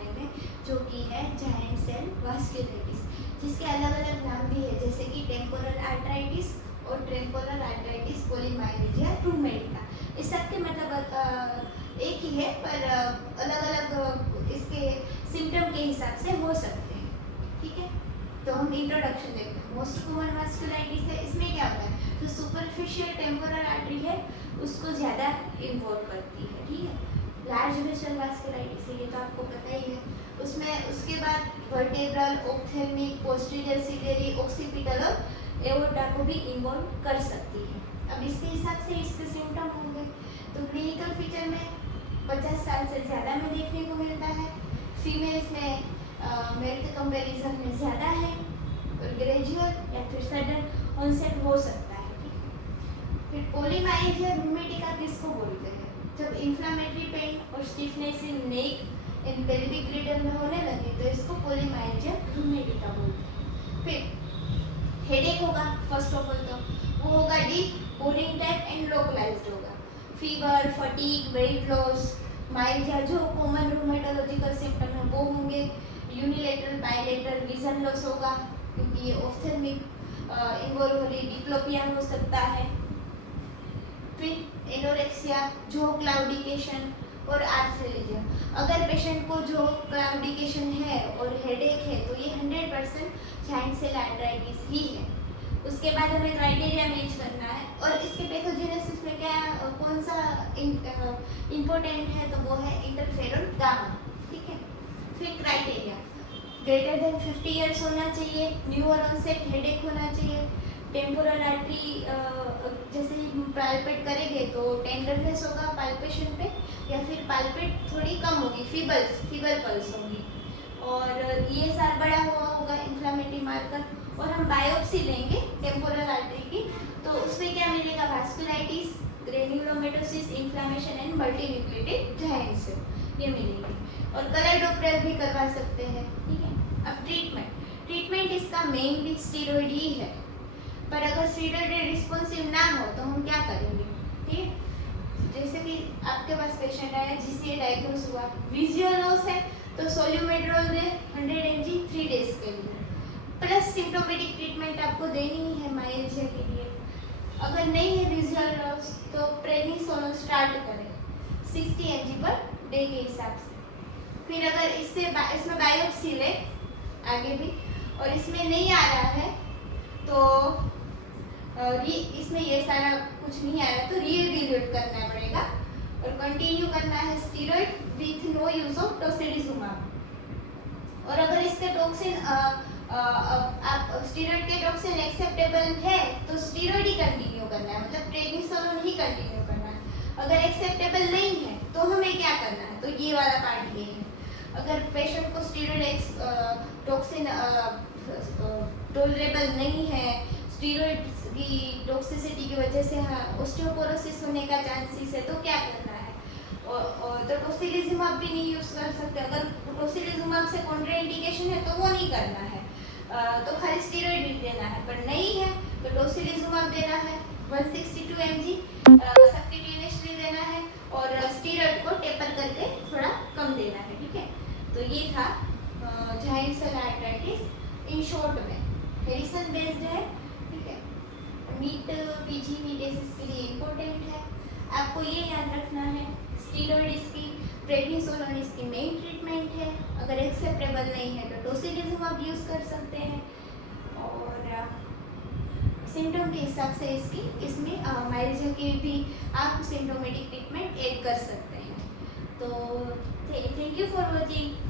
बारे में, जो कि है जायंट सेल वास्कुलाइटिस, जिसके अलग अलग नाम भी है, जैसे कि टेम्पोरल आर्थराइटिस और टेम्पोरल आर्थराइटिस पोलीमाइल्जिया रूमेटिका। इस सब के मतलब एक ही है, पर अलग अलग इसके सिम्टम के हिसाब से हो सकते हैं। ठीक है, तो हम इंट्रोडक्शन देखते हैं। मोस्ट कॉमन वास्कुलाइटिस है, इसमें क्या होता है, जो सुपरफिशियल टेम्पोरल आर्टरी है उसको ज़्यादा इन्वॉल्व करती है। ठीक है, लार्ज वेसल वास्कुलाइटिस है, ये तो आपको पता ही है। उसमें उसके बाद vertebral, ophthalmic, posterior ciliary, occipital और एओर्टा को भी इन्वॉल्व कर सकती है। अब इसके हिसाब से इसके सिम्टम होंगे। तो क्लिनिकल फीचर में 50 साल से ज़्यादा में देखने को मिलता है। फीमेल्स में मेल के कंपेरिजन में ज़्यादा है, और ग्रेजुअल या फिर सडन ऑनसेट हो सकता है। ठीक है, फिर पोलीमाइल्जिया रूमेटिका किसको बोलते हैं, जब इन्फ्लामेटरी पेन और stiffness in neck and pelvic region में होने लगे तो इसको पोलीमाइल्जिया रूमेटिका बोलते हैं। फिर हेडेक होगा, फर्स्ट ऑफ ऑल तो वो होगा deep, boring type and localized होगा। Fever, fatigue, weight loss, myalgia जो कॉमन रूमेटोलॉजिकल सिम्टम है वो होंगे। यूनिलेटरल, बायलेटरल विजन लॉस होगा, क्योंकि ये ऑप्थेल्मिक इन्वॉल्व हो रही, डिप्लोपिया हो सकता है। फिर एनोरेक्सिया, जो क्लाउडिकेशन और आर्थ्रेल्जिया। अगर पेशेंट को जो क्लाउडिकेशन है और हेडेक है तो ये 100% जायंट सेल आर्थराइटिस ही है। उसके बाद हमें क्राइटेरिया मैच करना है, और इसके पैथोजेनेसिस में क्या कौन सा इम्पोर्टेंट है, तो वो है इंटरफेरॉन गामा। ठीक है, फिर क्राइटेरिया ग्रेटर देन 50 इयर्स होना चाहिए, न्यू ऑनसेट हेडेक होना चाहिए, टेम्पोरल आर्टरी जैसे ही पाल्पेट करेंगे तो टेंडरनेस होगा पाल्पेशन पे, या फिर पाल्पेट थोड़ी कम होगी, फीबल पल्स होगी, और ये सार बड़ा हुआ होगा, इन्फ्लामेटरी मार्कर। और हम बायोप्सी लेंगे टेम्पोरल आर्टरी की, तो उसमें क्या मिलेगा, vasculitis, granulomatosis, inflammation and multinucleated giant cell, ये मिलेगी। और कलर डॉपलर भी करवा सकते हैं। ठीक है, अब ट्रीटमेंट इसका मेनली स्टीरॉयड ही है, पर अगर स्टीरॉयड रिस्पॉन्सिव ना हो तो हम क्या करेंगे। ठीक है, जैसे कि आपके पास पेशेंट आया, जीसीए डायग्नोस हुआ, विजुअल लॉस है, तो सोल्यूमेड्रोल दे 100 mg 3 डेज के लिए, प्लस सिम्प्टोमेटिक ट्रीटमेंट आपको देनी ही है माइल्जिया के लिए। अगर नहीं है विजुअल लॉस तो प्रेनिसोलोन स्टार्ट करें 60 mg पर डे के हिसाब से। फिर अगर इसमें बायोप्सी ले आगे भी और इसमें नहीं आ रहा है तो इसमें ये सारा कुछ नहीं आ रहा तो रीएवैल्यूएट करना पड़ेगा, और कंटिन्यू करना है steroid with no use of tocilizumab. और अगर इसके टॉक्सिन आप स्टीरॉयड के टॉक्सिन एक्सेप्टेबल है तो स्टीरॉयड ही कंटिन्यू करना है, मतलब प्रेडनिसोलोन ही कंटिन्यू करना है। अगर एक्सेप्टेबल नहीं है तो हमें क्या करना है, तो ये वाला पार्ट ये है। अगर पेशेंट को स्टीरॉयड टॉक्सिन टॉलरेबल नहीं है, स्टीरॉयड की टॉक्सिसिटी की वजह से ऑस्टियोपोरोसिस होने का चांसेस है, तो क्या करना है, और तो टोसिलिजुमाब भी नहीं यूज़ कर सकते। अगर टोसिलिजुमाब से कॉन्ट्राइंडिकेशन है तो वो नहीं करना है, तो खाली स्टीरॉयड भी देना है, पर नहीं है तो टोसिलिजुमाब देना है 162 mg सब्क्यूटेनियसली देना है, और स्टीरॉयड को टेपर करके थोड़ा कम देना है। ठीक है, तो ये था giant cell arthritis in short में, हेरिसन बेस्ड है। ठीक है, नीट पीजी नीटेसिस के लिए इम्पोर्टेंट है, आपको ये याद रखना है। स्टीरॉयड इसकी, प्रेडनिसोलोन इसकी मेन ट्रीटमेंट है, अगर एक्सेप्टेबल नहीं है तो टोसिलिजुमाब यूज़ कर सकते हैं, और सिम्टम के हिसाब से इसमें माइल्जिया की भी आप सिम्टोमेटिक ट्रीटमेंट ऐड कर सकते हैं। तो थैंक यू फॉर वॉचिंग।